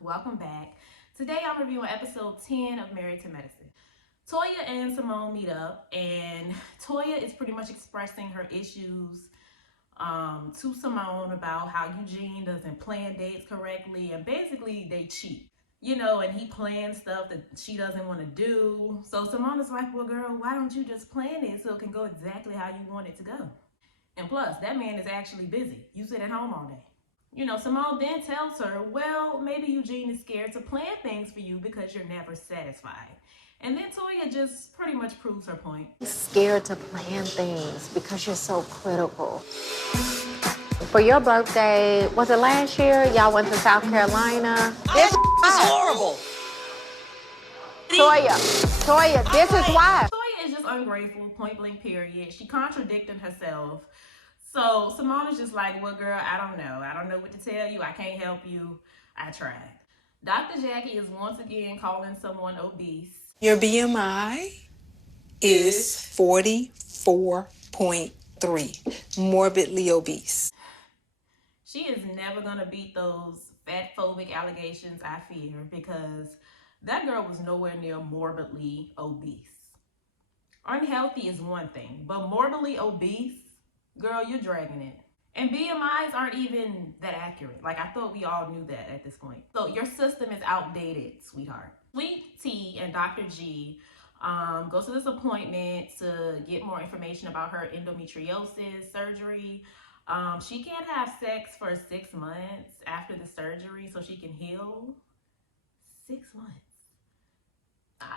Welcome back. Today I'm reviewing episode 10 of Married to Medicine. Toya and Simone meet up, and Toya is pretty much expressing her issues to Simone about how Eugene doesn't plan dates correctly, and basically they cheat. And he plans stuff that she doesn't want to do. So Simone is like, well, girl, why don't you just plan it so it can go exactly how you want it to go? And plus, that man is actually busy. You sit at home all day. Simone then tells her, well, maybe Eugene is scared to plan things for you because you're never satisfied. And then Toya just pretty much proves her point. Scared to plan things because you're so critical. For your birthday, was it last year? Y'all went to South Carolina. This is horrible. Toya, this is why. Toya is just ungrateful, point blank period. She contradicted herself. So Simone is just like, well, girl, I don't know what to tell you. I can't help you. I tried. Dr. Jackie is once again calling someone obese. Your BMI is 44.3, morbidly obese. She is never going to beat those fatphobic allegations, I fear, because that girl was nowhere near morbidly obese. Unhealthy is one thing, but morbidly obese, girl, you're dragging it. And BMIs aren't even that accurate. Like, I thought we all knew that at this point. So your system is outdated, sweetheart. Sweet T and Dr. G go to this appointment to get more information about her endometriosis surgery. She can't have sex for 6 months after the surgery so she can heal. 6 months. I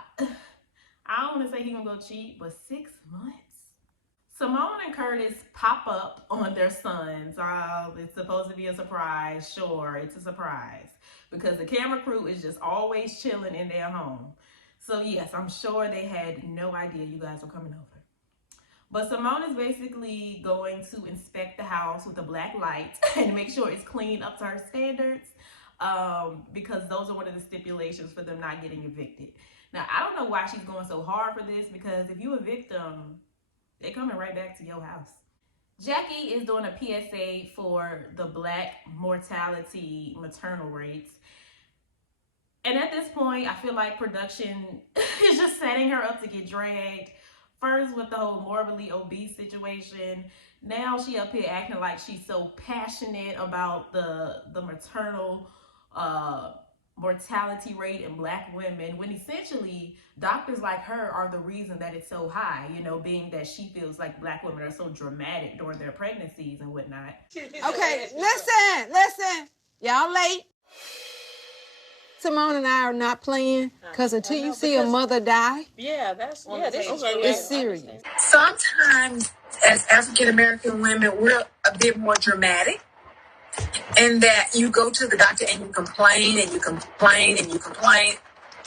don't want to say he gonna go cheat, but 6 months? Simone and Curtis pop up on their sons. It's supposed to be a surprise. Sure, it's a surprise. Because the camera crew is just always chilling in their home. So yes, I'm sure they had no idea you guys were coming over. But Simone is basically going to inspect the house with a black light and make sure it's clean up to her standards. Because those are one of the stipulations for them not getting evicted. Now, I don't know why she's going so hard for this, because if you evict them, they're coming right back to your house. Jackie is doing a PSA for the Black mortality maternal rates. And at this point, I feel like production is just setting her up to get dragged. First with the whole morbidly obese situation. Now she up here acting like she's so passionate about the maternal mortality rate in Black women, when essentially doctors like her are the reason that it's so high, being that she feels like Black women are so dramatic during their pregnancies and whatnot. Okay, listen. Y'all late. Simone and I are not playing, because until you see a mother die, it's serious. Sometimes as African American women, we're a bit more dramatic. And that you go to the doctor and you complain and you complain and you complain,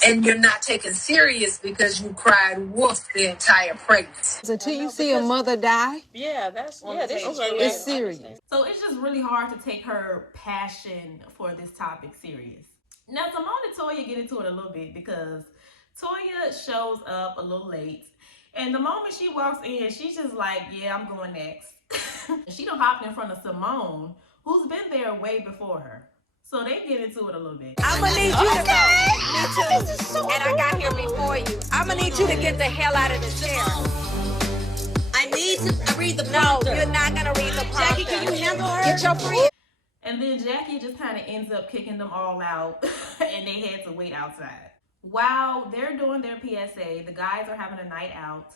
and you're not taken serious because you cried wolf the entire pregnancy. Until you see a mother die, it's serious. So it's just really hard to take her passion for this topic serious. Now, Simone and Toya get into it a little bit because Toya shows up a little late. And the moment she walks in, she's just like, yeah, I'm going next. She done hopped in front of Simone, who's been there way before her. So they get into it a little bit. I'm gonna need you to go. Me too. And I got here before you. I'm gonna need you to get the hell out of the chair. I need to read the No, prompter. you're not gonna read the prompter. Jackie, can you handle her? Get your friend. And then Jackie just kind of ends up kicking them all out and they had to wait outside. While they're doing their PSA, the guys are having a night out.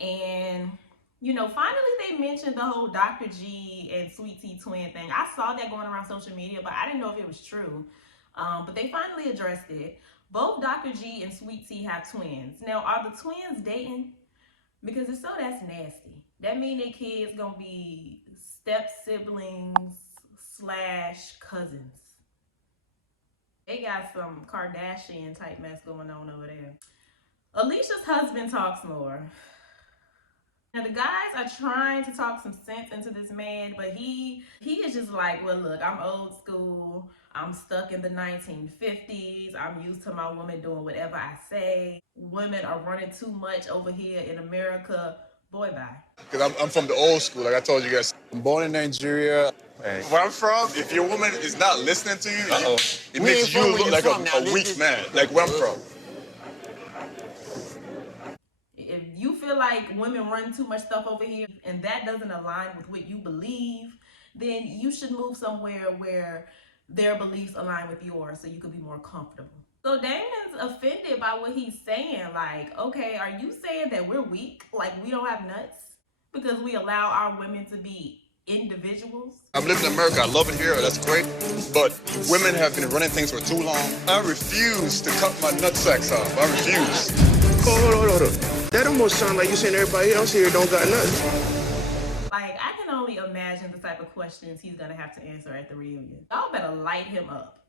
And, finally they mentioned the whole Dr. G and Sweet Tea twin thing. I saw that going around social media, but I didn't know if it was true. But they finally addressed it. Both Dr. G and Sweet Tea have twins. Now, are the twins dating? Because if so, that's nasty. That means their kids gonna be step siblings / cousins. They got some Kardashian type mess going on over there. Alicia's husband talks more. Now the guys are trying to talk some sense into this man, but he is just like, well, look, I'm old school. I'm stuck in the 1950s. I'm used to my woman doing whatever I say. Women are running too much over here in America. Boy, bye. Because I'm from the old school, like I told you guys. I'm born in Nigeria. Where I'm from, if your woman is not listening to you, it makes you look like a weak man, like where I'm from. If you feel like women run too much stuff over here and that doesn't align with what you believe, then you should move somewhere where their beliefs align with yours so you could be more comfortable. So Damon's offended by what he's saying. Like, okay, are you saying that we're weak? Like we don't have nuts? Because we allow our women to be individuals? I've lived in America. I love it here. That's great. But women have been running things for too long. I refuse to cut my nutsacks off. I refuse. Hold on. That almost sounds like you saying everybody else here don't got nothing. Like, I can only imagine the type of questions he's gonna have to answer at the reunion. Y'all better light him up.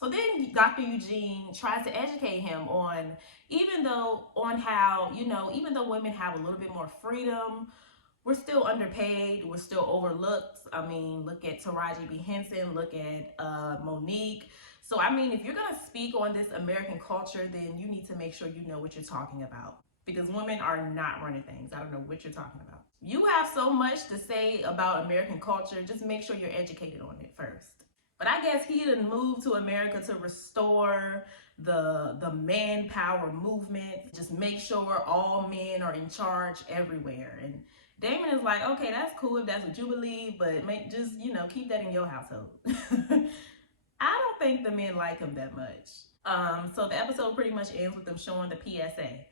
So then Dr. Eugene tries to educate him on, even though women have a little bit more freedom, we're still underpaid, we're still overlooked. I mean, look at Taraji B. Henson, look at Monique. So, I mean, if you're gonna speak on this American culture, then you need to make sure you know what you're talking about. Because women are not running things. I don't know what you're talking about. You have so much to say about American culture, just make sure you're educated on it first. But I guess he didn't move to America to restore the manpower movement. Just make sure all men are in charge everywhere. And Damon is like, okay, that's cool if that's what you believe, but keep that in your household. I don't think the men like him that much. So the episode pretty much ends with them showing the PSA.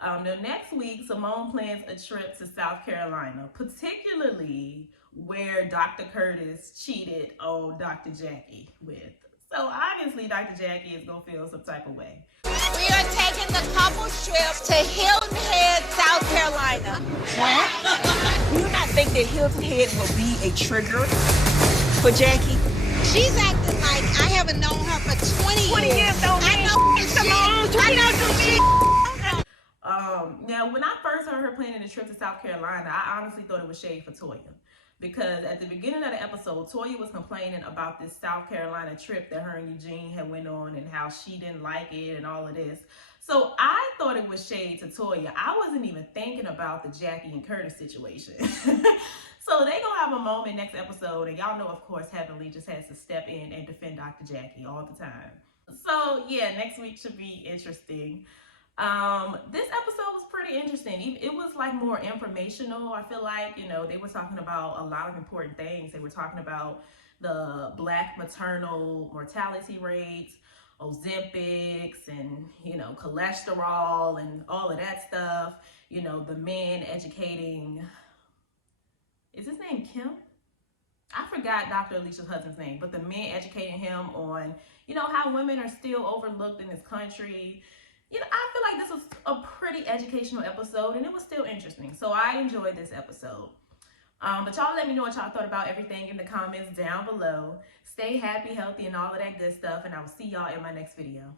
Now next week, Simone plans a trip to South Carolina, particularly where Dr. Curtis cheated on Dr. Jackie with. So obviously Dr. Jackie is gonna feel some type of way. We are taking the couple trip to Hilton Head, South Carolina. What? Do you not think that Hilton Head will be a trigger for Jackie? She's acting like I haven't known her for 20 years. I know shit. Now, when I first heard her planning a trip to South Carolina, I honestly thought it was shade for Toya. Because at the beginning of the episode, Toya was complaining about this South Carolina trip that her and Eugene had went on and how she didn't like it and all of this. So I thought it was shade to Toya. I wasn't even thinking about the Jackie and Curtis situation. So they gonna have a moment next episode, and y'all know, of course, Heavenly just has to step in and defend Dr. Jackie all the time. So yeah, next week should be interesting. This episode was pretty interesting. It was like more informational. I feel like, they were talking about a lot of important things. They were talking about the Black maternal mortality rates, Ozempics, and, cholesterol and all of that stuff. The men educating, is his name Kim? I forgot Dr. Alicia's husband's name, but the men educating him on, how women are still overlooked in this country. I feel like this was a pretty educational episode, and it was still interesting. So I enjoyed this episode. But y'all let me know what y'all thought about everything in the comments down below. Stay happy, healthy, and all of that good stuff, and I will see y'all in my next video.